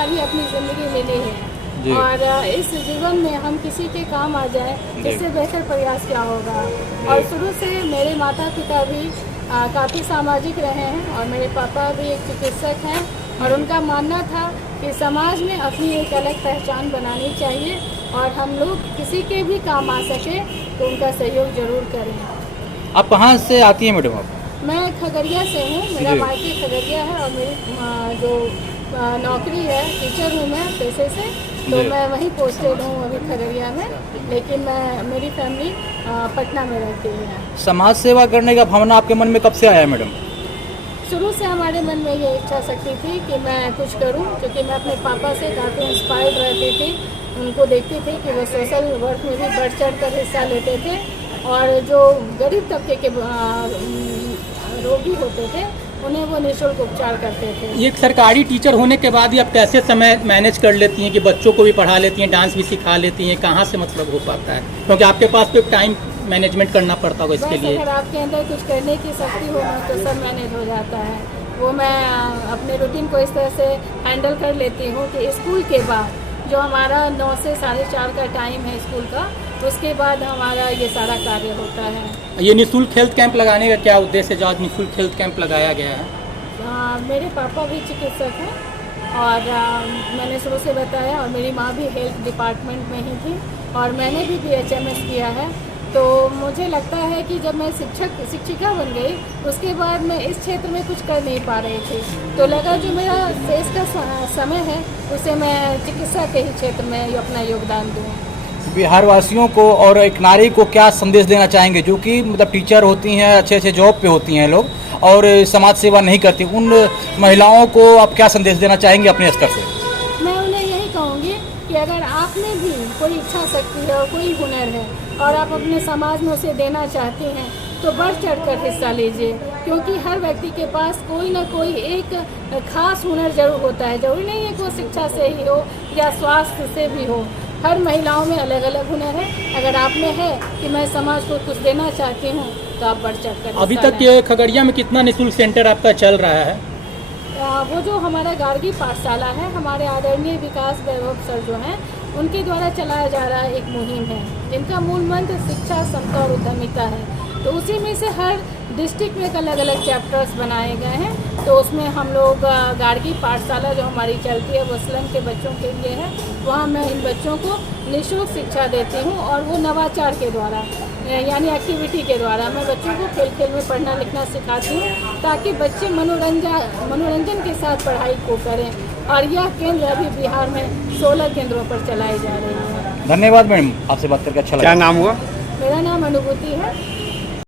बार ही अपनी ज़िंदगी मिली है और इस जीवन में हम किसी के काम आ जाए इससे बेहतर प्रयास क्या होगा। और शुरू से मेरे माता पिता भी काफ़ी सामाजिक रहे हैं और मेरे पापा भी एक चिकित्सक हैं और उनका मानना था कि समाज में अपनी एक अलग पहचान बनानी चाहिए और हम लोग किसी के भी काम आ सके तो उनका सहयोग जरूर करें। आप कहाँ से आती हैं मैडम? आप? मैं खगड़िया से हूँ, मेरा मायके खगड़िया है और मेरी जो नौकरी है टीचर हूँ मैं पेशे से, तो मैं वहीं पोस्टेड हूँ अभी खगड़िया में, लेकिन मेरी फैमिली पटना में रहती है। समाज सेवा करने का भावना आपके मन में कब से आया मैडम? शुरू से हमारे मन में ये इच्छा शक्ति थी कि मैं कुछ करूं, क्योंकि मैं अपने पापा से काफ़ी इंस्पायर्ड रहती थी, उनको देखती थी कि वो सोशल वर्क में भी बढ़ चढ़ कर हिस्सा लेते थे और जो गरीब तबके के रोगी होते थे उन्हें वो निःशुल्क उपचार करते थे। एक सरकारी टीचर होने के बाद ही आप कैसे समय मैनेज कर लेती हैं कि बच्चों को भी पढ़ा लेती हैं, डांस भी सिखा लेती हैं, कहाँ से मतलब हो पाता है? क्योंकि आपके पास तो टाइम मैनेजमेंट करना पड़ता होगा इसके लिए। अगर आपके अंदर कुछ करने की शक्ति हो तो सब मैनेज हो जाता है। वो मैं अपने रूटीन को इस तरह से हैंडल कर लेती हूँ कि स्कूल के बाद जो हमारा 9 से 4:30 का टाइम है स्कूल का, उसके बाद हमारा ये सारा कार्य होता है। ये निःशुल्क हेल्थ कैंप लगाने का क्या उद्देश्य है जो आज निःशुल्क हेल्थ कैंप लगाया गया है? मेरे पापा भी चिकित्सक हैं और मैंने शुरू से बताया, और मेरी माँ भी हेल्थ डिपार्टमेंट में ही थी और मैंने भी BHMS किया है। तो मुझे लगता है कि जब मैं शिक्षिका बन गई उसके बाद मैं इस क्षेत्र में कुछ कर नहीं पा रही थी, तो लगा जो मेरा शेष का समय है उसे मैं चिकित्सा के ही क्षेत्र में अपना योगदान दूँ। बिहार वासियों को और एक नारी को क्या संदेश देना चाहेंगे जो कि मतलब टीचर होती हैं, अच्छे अच्छे जॉब पे होती हैं लोग और समाज सेवा नहीं करती, उन महिलाओं को आप क्या संदेश देना चाहेंगे अपने स्तर से? मैं उन्हें यही कहूँगी कि अगर आप में भी कोई इच्छा शक्ति है और कोई हुनर है और आप अपने समाज में उसे देना चाहते हैं तो बढ़ चढ़कर हिस्सा लीजिए, क्योंकि हर व्यक्ति के पास कोई ना कोई एक खास हुनर जरूर होता है। जरूरी नहीं है कि वो शिक्षा से ही हो या स्वास्थ्य से भी हो, हर महिलाओं में अलग अलग हुनर है। अगर आप में है कि मैं समाज को कुछ देना चाहती हूँ तो आप बढ़ चढ़कर। अभी तक ये खगड़िया में कितना निःशुल्क सेंटर आपका चल रहा है? वो जो हमारा गार्गी पाठशाला है, हमारे आदरणीय विकास वैभव सर जो हैं उनके द्वारा चलाया जा रहा एक मुहिम है जिनका मूल मंत्र शिक्षा, समता और उद्यमिता है। तो उसी में से हर डिस्ट्रिक्ट में अलग अलग चैप्टर्स बनाए गए हैं। तो उसमें हम लोग गार्गी पाठशाला जो हमारी चलती है वो स्लम के बच्चों के लिए है, वहाँ मैं इन बच्चों को निःशुल्क शिक्षा देती हूँ और वो नवाचार के द्वारा यानी एक्टिविटी के द्वारा मैं बच्चों को खेल खेल में पढ़ना लिखना सिखाती हूँ ताकि बच्चे मनोरंजन के साथ पढ़ाई को करें। और यह केंद्र अभी बिहार में 16 केंद्रों पर चलाई जा रही है। धन्यवाद मैडम, आपसे बात करके अच्छा लगा। क्या नाम हुआ? मेरा नाम अनुभूति है।